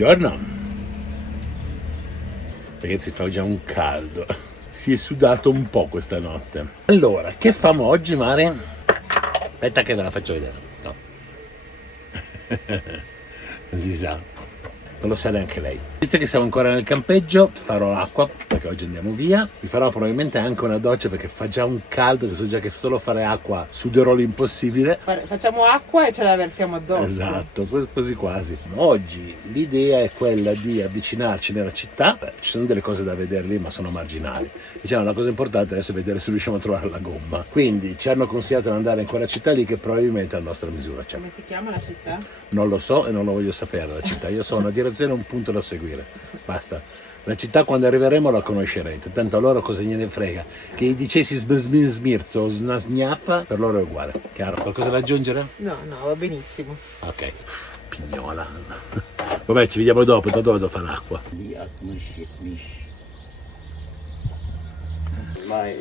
Buongiorno. Ragazzi, fa già un caldo. Si è sudato un po' questa notte. Allora, che famo oggi, Mare? Aspetta che ve la faccio vedere. No. Non si sa. Non lo sa neanche lei. Visto che siamo ancora nel campeggio, farò l'acqua perché oggi andiamo via. Mi farò probabilmente anche una doccia perché fa già un caldo che so già che solo fare acqua suderò l'impossibile. Facciamo acqua e ce la versiamo addosso. Esatto, quasi quasi. Oggi l'idea è quella di avvicinarci nella città. Beh, ci sono delle cose da vedere lì, ma sono marginali. Diciamo, la cosa importante adesso è vedere se riusciamo a trovare la gomma. Quindi ci hanno consigliato di andare in quella città lì che probabilmente è la nostra misura c'è. Come si chiama la città? Non lo so e non lo voglio sapere la città. Io so una direzione e un punto da seguire. Basta. La città quando arriveremo la conoscerete. Tanto a loro cosa gliene frega. Che gli dicessi smirzo o snasgnaffa, per loro è uguale. Chiaro? Qualcosa da aggiungere? No, va benissimo. Ok. Pignola. Vabbè, ci vediamo dopo. Da dove devo fare l'acqua?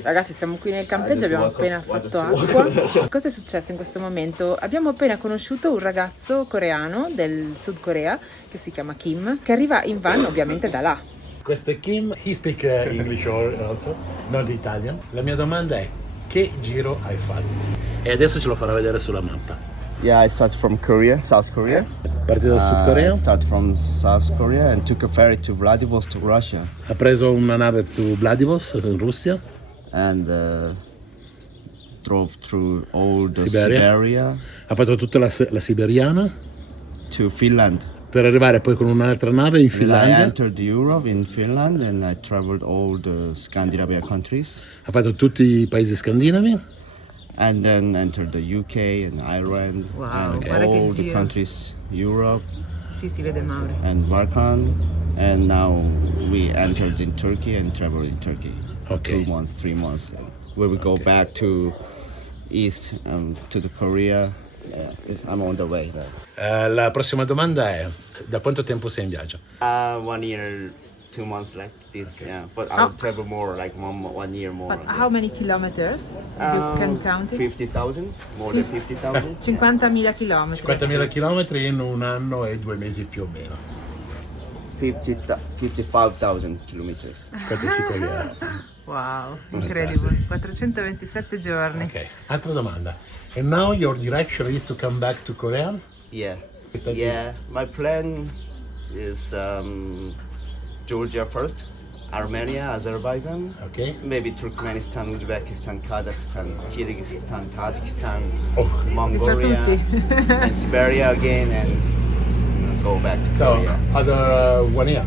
Ragazzi, siamo qui nel campeggio, abbiamo appena fatto acqua. Cosa è successo in questo momento? Abbiamo appena conosciuto un ragazzo coreano del Sud Corea che si chiama Kim, che arriva in van ovviamente da là. Questo è Kim, he speak English also, not Italian. La mia domanda è, che giro hai fatto? E adesso ce lo farà vedere sulla mappa. Yeah, I started from Korea, South Korea. Partito dal Sud Corea, I started from South Korea and took a ferry to Vladivostok, Russia. ha preso una nave su Vladivostok in Russia, And drove through all the Siberia. Siberia ha fatto tutta la siberiana to Finland. per arrivare poi con un'altra nave in I Finlandia. entered Europe in Finland and I traveled all the Scandinavian countries Ha fatto tutti i paesi scandinavi, and then entered the UK and Ireland Wow, and guarda che all the giro. countries, Europe Sì, si vede Mauro. and Balkan. And now we entered in Turkey and traveled in Turkey. Okay. 2 months, 3 months. Where we go back to east to the Korea. I'm on the way. La prossima domanda è, da quanto tempo sei in viaggio? 1 year, 2 months like this. Yeah, but I'll travel more, like 1 year more. But how many kilometers? You can count it? 50,000, more than 50,000. 50.000 chilometri. 50.000 chilometri in 1 anno e 2 mesi più o meno. 55,000 kilometers. 55.000. Wow, incredibile. 427 giorni. Ok, altra domanda. And now your direction is to come back to Korea? Yeah. Is that Yeah. My plan is Georgia first, Armenia, Azerbaijan, Ok. maybe Turkmenistan, Uzbekistan, Kazakhstan, Kyrgyzstan, Tajikistan, Oh. Mongolia, tutti. and Siberia again, and go back to So, Korea. other 1 year.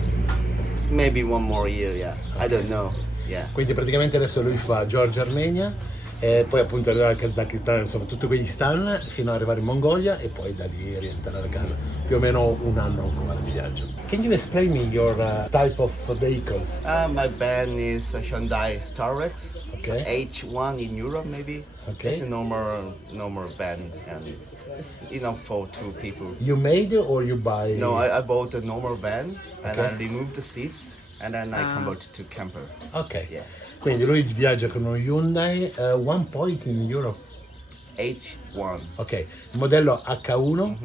Maybe 1 more year, yeah. I don't know. Yeah. Quindi praticamente adesso lui fa Georgia, Armenia e poi appunto arriva al Kazakistan, insomma tutti quegli stan fino ad arrivare in Mongolia e poi da lì rientrare a casa. Più o meno 1 anno ancora di viaggio. Can you explain me your type of vehicles? My band is a Hyundai Starex. Okay. H1 in Europe, maybe. Okay. It's a normal band, and it's enough for 2 people. You made or you buy? No, I bought a normal van and Okay. I removed the seats and then I converted to camper. Ok. Yeah. Quindi lui viaggia con uno Hyundai One Point in Europe. H1. Ok, il modello H1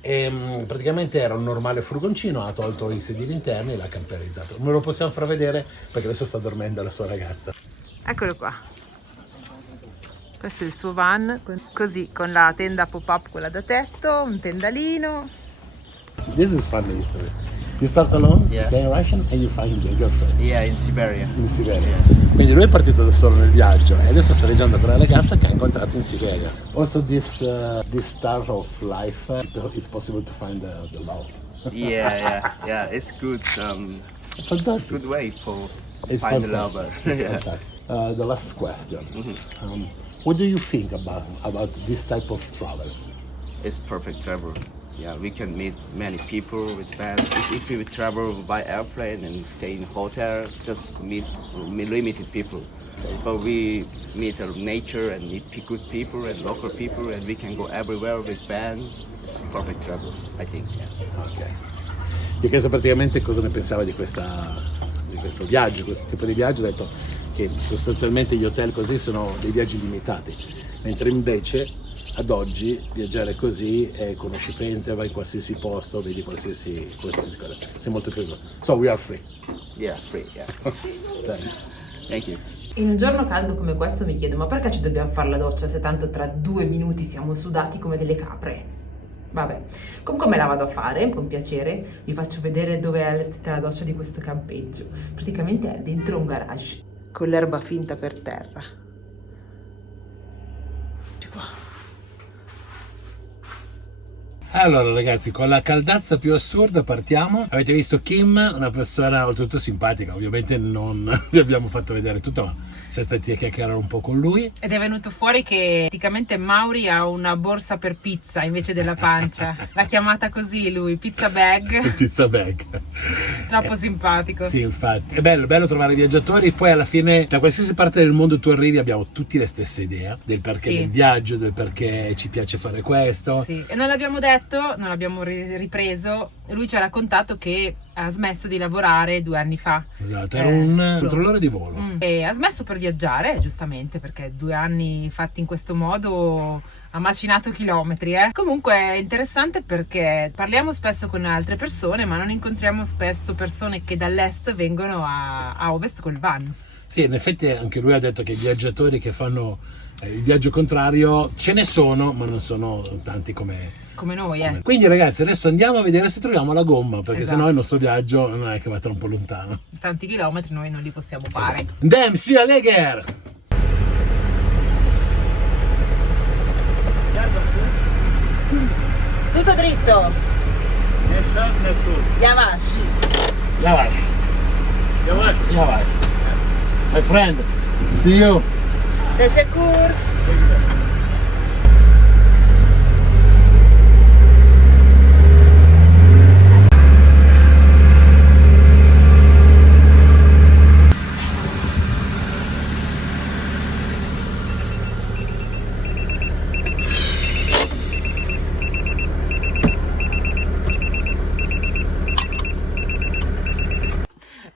e praticamente era un normale furgoncino, ha tolto i sedili interni e l'ha camperizzato. Non lo possiamo far vedere perché adesso sta dormendo la sua ragazza. Eccolo qua. Questo è il suo van, così con la tenda pop-up, quella da tetto, un tendalino. This is funny history. You start alone, Yeah. then Russian and you find your girlfriend Yeah, in Siberia. in Siberia. Quindi lui è partito da solo nel viaggio e adesso sta viaggiando con la ragazza che ha incontrato in Siberia. Also this start of life it's possible to find the love. Yeah. It's good. Fantastic. Good way for It's find a fantastic. lover. It's Yeah. fantastic. The last question. What do you think about this type of travel? It's perfect travel. Yeah, we can meet many people with bands. If we travel by airplane and stay in hotel, just meet limited people. But we meet nature and meet good people and local people, and we can go everywhere with bands. It's perfect travel, I think. Yeah. Ok. Gli ho chiesto praticamente cosa ne pensava di questo viaggio, questo tipo di viaggio, ho detto che sostanzialmente gli hotel così sono dei viaggi limitati, mentre invece ad oggi viaggiare così è conoscipente, vai in qualsiasi posto, vedi qualsiasi cosa, sei molto più... So we are free. Yeah, free, yeah. Thanks. Thank you. In un giorno caldo come questo mi chiedo, ma perché ci dobbiamo fare la doccia se tanto tra 2 minuti siamo sudati come delle capre? Vabbè, comunque me la vado a fare, con piacere, vi faccio vedere dove è allestita la doccia di questo campeggio. Praticamente è dentro un garage, con l'erba finta per terra. Ecco qua. Allora ragazzi, con la caldazza più assurda partiamo. Avete visto Kim, una persona oltretutto simpatica, ovviamente non vi abbiamo fatto vedere tutto, ma siamo stati a chiacchierare un po' con lui. Ed è venuto fuori che praticamente Mauri ha una borsa per pizza invece della pancia. L'ha chiamata così lui, pizza bag. Pizza bag. Troppo simpatico. Sì, infatti. È bello trovare viaggiatori, poi alla fine da qualsiasi parte del mondo tu arrivi abbiamo tutti le stesse idee del perché Sì. del viaggio, del perché ci piace fare questo. Sì, e non l'abbiamo detto, non l'abbiamo ripreso. Lui ci ha raccontato che ha smesso di lavorare 2 anni fa. Esatto, era un controllore di volo. E ha smesso per viaggiare, giustamente, perché 2 anni fatti in questo modo ha macinato chilometri. Comunque è interessante perché parliamo spesso con altre persone, ma non incontriamo spesso persone che dall'est vengono a ovest col van. Sì, in effetti anche lui ha detto che i viaggiatori che fanno il viaggio contrario ce ne sono, ma non sono tanti come noi. Quindi ragazzi, adesso andiamo a vedere se troviamo la gomma, perché Esatto. sennò il nostro viaggio non è che va troppo lontano. Tanti chilometri noi non li possiamo fare. Esatto. Dem, sia Leger! Tutto dritto. Yavash. Yavash. Yavash. My friend, see you. Teşekkür.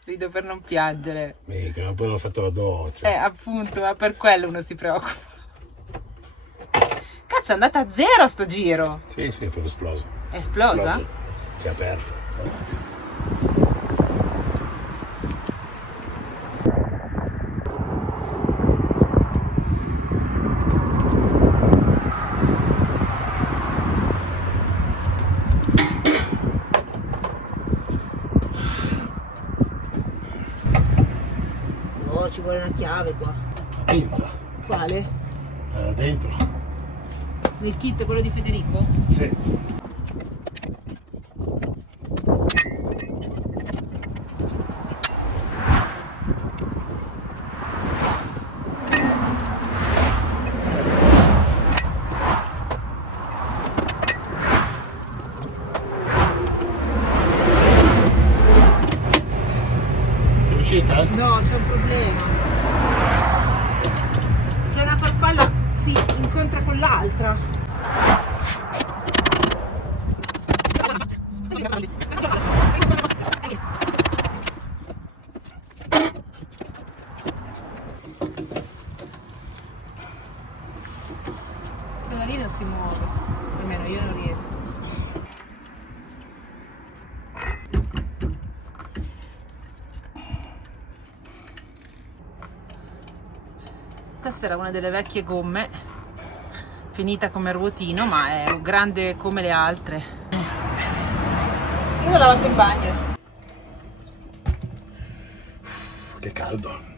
Rido per non piangere. Mica, ma poi l'ho fatto la doccia. Appunto, ma per quello uno si preoccupa. Cazzo, è andata a 0 sto giro. Sì, è proprio esplosa. È esplosa? Si è aperta. Oh, ci vuole una chiave qua. Pinza. Quale? Dentro. Nel kit, quello di Federico? Sì. Sei riuscita? No, c'è un problema. Che una farfalla si incontra con l'altra. Quella lì non si muove, almeno io non riesco. Questa era una delle vecchie gomme, finita come ruotino, ma è grande come le altre. Io l'ho lavato in bagno. Che caldo.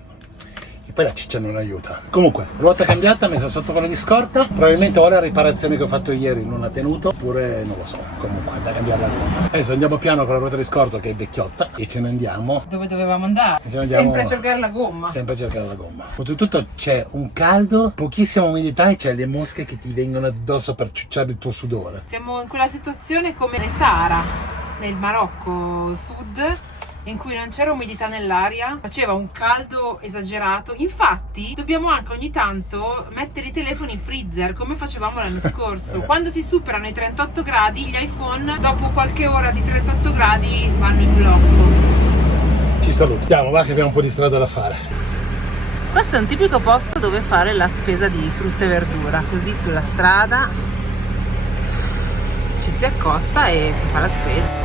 E poi la ciccia non aiuta. Comunque, ruota cambiata, messa sotto quella di scorta. Probabilmente o la riparazione che ho fatto ieri non ha tenuto, oppure non lo so. Comunque, da cambiare la gomma. Adesso andiamo piano con la ruota di scorta che è vecchiotta e ce ne andiamo. Dove dovevamo andare? Ce ne andiamo Sempre a cercare la gomma. Sempre a cercare la gomma. Oltretutto c'è un caldo, pochissima umidità e c'è le mosche che ti vengono addosso per ciucciare il tuo sudore. Siamo in quella situazione come le Sahara, nel Marocco Sud, in cui non c'era umidità nell'aria, faceva un caldo esagerato. Infatti dobbiamo anche ogni tanto mettere i telefoni in freezer come facevamo l'anno scorso. Quando si superano i 38 gradi gli iPhone dopo qualche ora di 38 gradi vanno in blocco. Ci salutiamo, va che abbiamo un po' di strada da fare. Questo è un tipico posto dove fare la spesa di frutta e verdura, così sulla strada ci si accosta e si fa la spesa.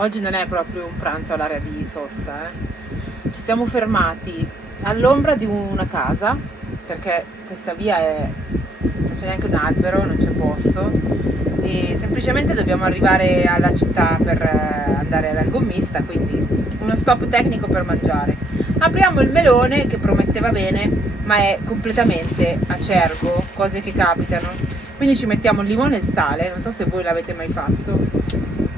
Oggi non è proprio un pranzo all'area di sosta, eh. Ci siamo fermati all'ombra di una casa, perché questa via non c'è neanche un albero, non c'è posto, e semplicemente dobbiamo arrivare alla città per andare al gommista, quindi uno stop tecnico per mangiare. Apriamo il melone che prometteva bene, ma è completamente acerbo, cose che capitano. Quindi ci mettiamo il limone e il sale, non so se voi l'avete mai fatto,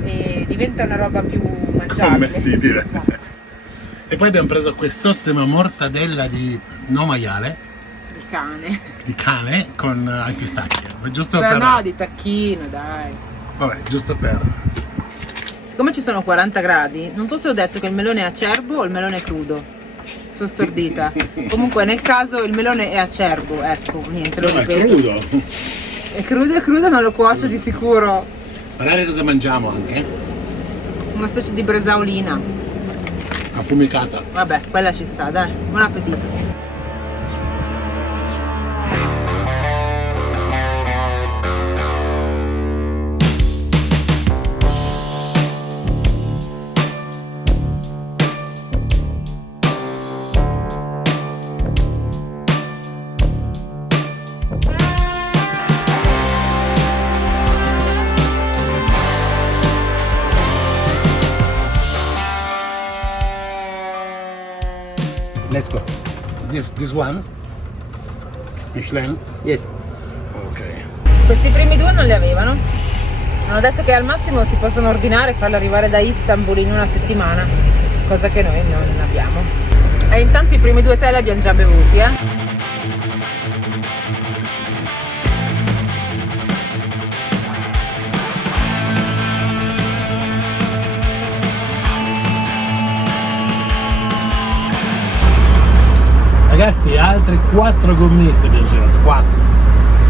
e diventa una roba più mangiabile. Commestibile. Esatto. E poi abbiamo preso quest'ottima mortadella di no maiale, Di cane. con al pistacchio. Giusto Però per... no, di tacchino, dai. Vabbè, giusto per... Siccome ci sono 40 gradi, non so se ho detto che il melone è acerbo o il melone è crudo. Sono stordita. Comunque nel caso il melone è acerbo, ecco, niente, lo No, è ripeto. crudo. È crudo, non lo cuocio di sicuro. Guardate cosa mangiamo anche. Una specie di bresaolina. Affumicata. Vabbè, quella ci sta, dai. Buon appetito. Let's go. This one? Michelin? Yes. Ok. Questi primi due non li avevano. Hanno detto che al massimo si possono ordinare e farli arrivare da Istanbul in una settimana, cosa che noi non abbiamo. E intanto i primi due tè li abbiamo già bevuti, Ragazzi, altri 4 gommisti abbiamo girato, 4.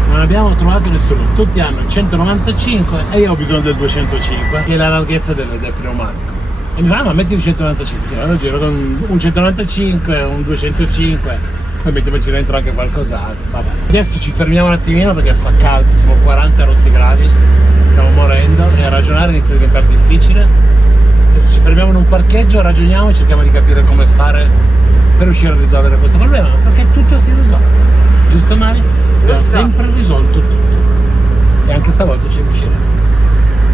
Non abbiamo trovato nessuno, tutti hanno il 195 e io ho bisogno del 205, che è la larghezza del pneumatico. E mi fa, ma metti il 195, sì, allora giro con un 195, un 205, poi mettiamoci dentro anche qualcos'altro. Vabbè. Adesso ci fermiamo un attimino perché fa caldo, siamo 40 rotti gradi, stiamo morendo e ragionare inizia a diventare difficile. Adesso ci fermiamo in un parcheggio, ragioniamo e cerchiamo di capire come fare per riuscire a risolvere questo problema, perché tutto si risolve, giusto Mari? Abbiamo sempre risolto tutto e anche stavolta ci riusciremo.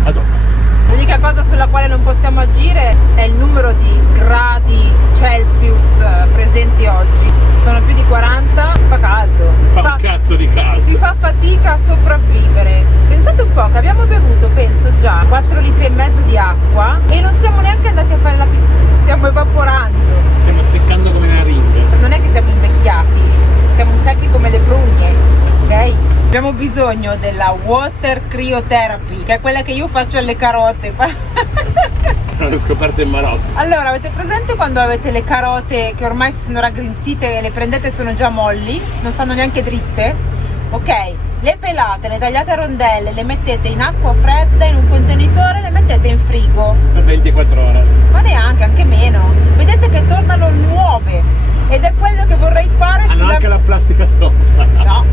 A dopo. L'unica cosa sulla quale non possiamo agire è il numero di gradi Celsius presenti oggi. Sono più di 40, fa caldo. Fa un cazzo di caldo. Si fa fatica a sopravvivere. Pensate un po' che abbiamo bevuto, penso già, 4 litri e mezzo di acqua e non siamo neanche andati a fare la pipì. Stiamo evaporando. Stiamo seccando come una ringa. Non è che siamo invecchiati, siamo secchi come le prugne, ok? Abbiamo bisogno della water cryotherapy, che è quella che io faccio alle carote. L'ho scoperto in Marocco. Allora, avete presente quando avete le carote che ormai si sono raggrinzite e le prendete e sono già molli, non stanno neanche dritte? Ok, le pelate, le tagliate a rondelle, le mettete in acqua fredda in un contenitore e le mettete in frigo. Per 24 ore. Ma neanche, anche meno. Vedete che tornano nuove. Ed è quello che vorrei fare Hanno anche la plastica sopra. No.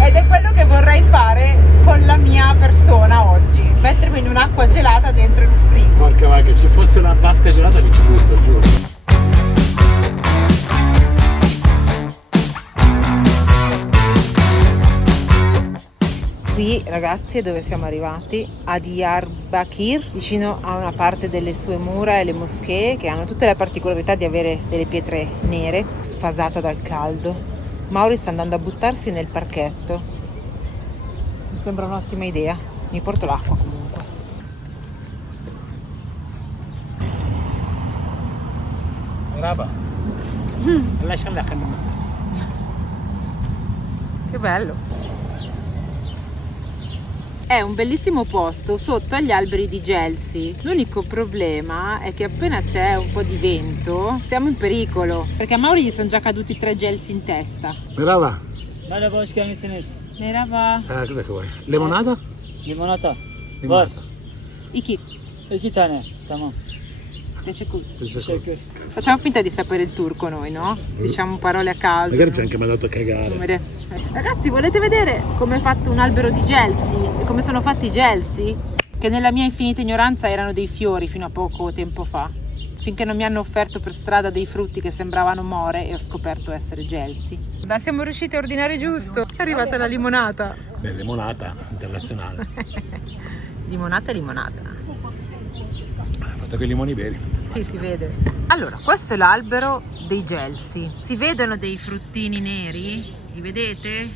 Ed è quello che vorrei fare con la mia persona oggi. Mettermi in un'acqua gelata dentro il frigo. Porca vacca, ci fosse una vasca gelata mi ci butto, giuro. Qui ragazzi è dove siamo arrivati, a Diyarbakir, vicino a una parte delle sue mura e le moschee che hanno tutte le particolarità di avere delle pietre nere, sfasata dal caldo. Mauri sta andando a buttarsi nel parchetto. Mi sembra un'ottima idea. Mi porto l'acqua comunque. Brava. Lasciala che non Che bello! È un bellissimo posto sotto agli alberi di gelsi. L'unico problema è che appena c'è un po' di vento siamo in pericolo, perché a Mauri gli sono già caduti 3 gelsi in testa. Merhaba. Merhaba, hoş geldiniz. Merhaba. Cos'è che vuoi? Limonata? Limonata. Limonata. Iki. 2 tane. Tamam. Teşekkür. Teşekkür. Facciamo finta di sapere il turco noi, no? Diciamo parole a caso. Magari ci ha anche mandato a cagare. Numeri. Ragazzi, volete vedere come è fatto un albero di gelsi e come sono fatti i gelsi? Che nella mia infinita ignoranza erano dei fiori fino a poco tempo fa, finché non mi hanno offerto per strada dei frutti che sembravano more e ho scoperto essere gelsi. Ma siamo riusciti a ordinare giusto. È arrivata la limonata. Beh, limonata internazionale. Limonata e limonata. Ha fatto che i limoni veri. Sì, si vede. Allora, questo è l'albero dei gelsi. Si vedono dei fruttini neri? Li vedete?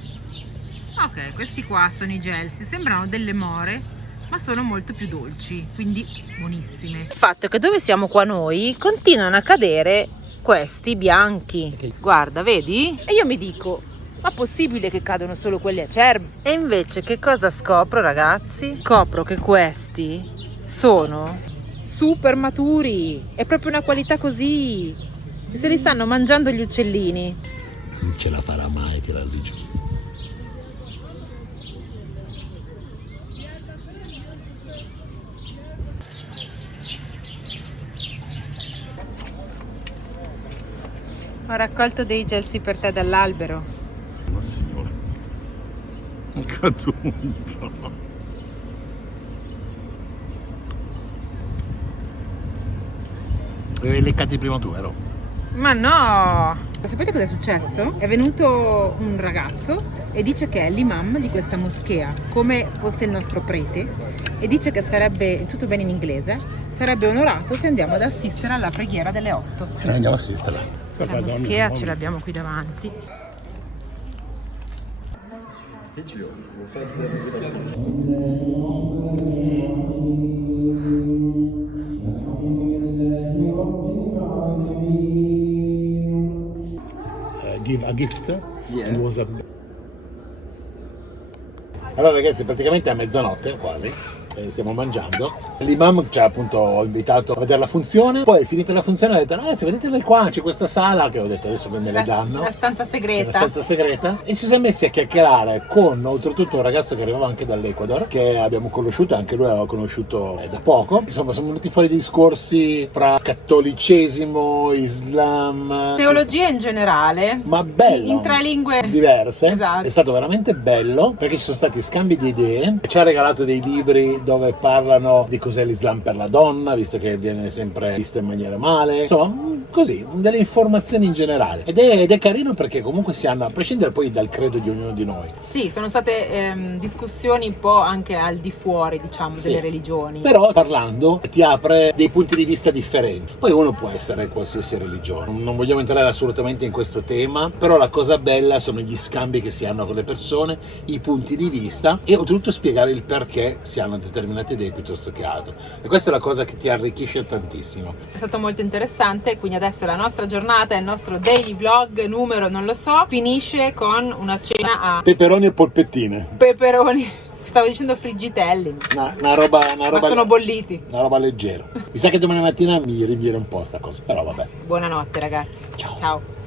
Ok, questi qua sono i gelsi. Sembrano delle more, ma sono molto più dolci, quindi buonissime. Il fatto è che dove siamo qua noi continuano a cadere questi bianchi. Guarda, vedi? E io mi dico, ma possibile che cadono solo quelli acerbi? E invece che cosa scopro, ragazzi? Scopro che questi sono super maturi, è proprio una qualità così, se li stanno mangiando gli uccellini. Non ce la farà mai tirarli giù. Ho raccolto dei gelsi per te dall'albero. Ma signore, è caduto. Li avevi leccati prima tu, vero? Ma no! Sapete cosa è successo? È venuto un ragazzo e dice che è l'imam di questa moschea, come fosse il nostro prete, e dice che sarebbe, tutto bene in inglese, sarebbe onorato se andiamo ad assistere alla preghiera delle 8. Andiamo a assisterla. La moschea ce l'abbiamo qui davanti. Give a gift? Yeah. And was a... Allora ragazzi, praticamente è a mezzanotte quasi, stiamo mangiando. L'imam ci ha appunto invitato a vedere la funzione, poi finita la funzione ha detto ragazzi venite qua, c'è questa sala, che ho detto adesso me le danno. La stanza segreta. La stanza segreta. E si sono messi a chiacchierare con oltretutto un ragazzo che arrivava anche dall'Ecuador, che abbiamo conosciuto, anche lui aveva conosciuto da poco. Insomma sono venuti fuori discorsi fra cattolicesimo, islam, Teologia in generale. ma bello, In 3 lingue diverse. Esatto. È stato veramente bello perché ci sono stati scambi di idee. Ci ha regalato dei libri dove parlano di cos'è l'Islam per la donna, visto che viene sempre vista in maniera male, insomma così, delle informazioni in generale, ed è carino perché comunque si hanno, a prescindere poi dal credo di ognuno di noi, Sì, sono state discussioni un po' anche al di fuori, diciamo, Sì. delle religioni. però parlando ti apre dei punti di vista differenti. Poi uno può essere qualsiasi religione, non vogliamo entrare assolutamente in questo tema, però la cosa bella sono gli scambi che si hanno con le persone, i punti di vista e oltretutto spiegare il perché si hanno determinate idee piuttosto che altro, e questa è la cosa che ti arricchisce tantissimo. È stato molto interessante, quindi adesso la nostra giornata, il nostro daily vlog numero non lo so, finisce con una cena a Peperoni e polpettine, peperoni, stavo dicendo friggitelli, una roba ma sono bolliti. una roba leggera. Mi sa che domani mattina mi rinviene un po' sta cosa, però vabbè. Buonanotte ragazzi. Ciao. Ciao.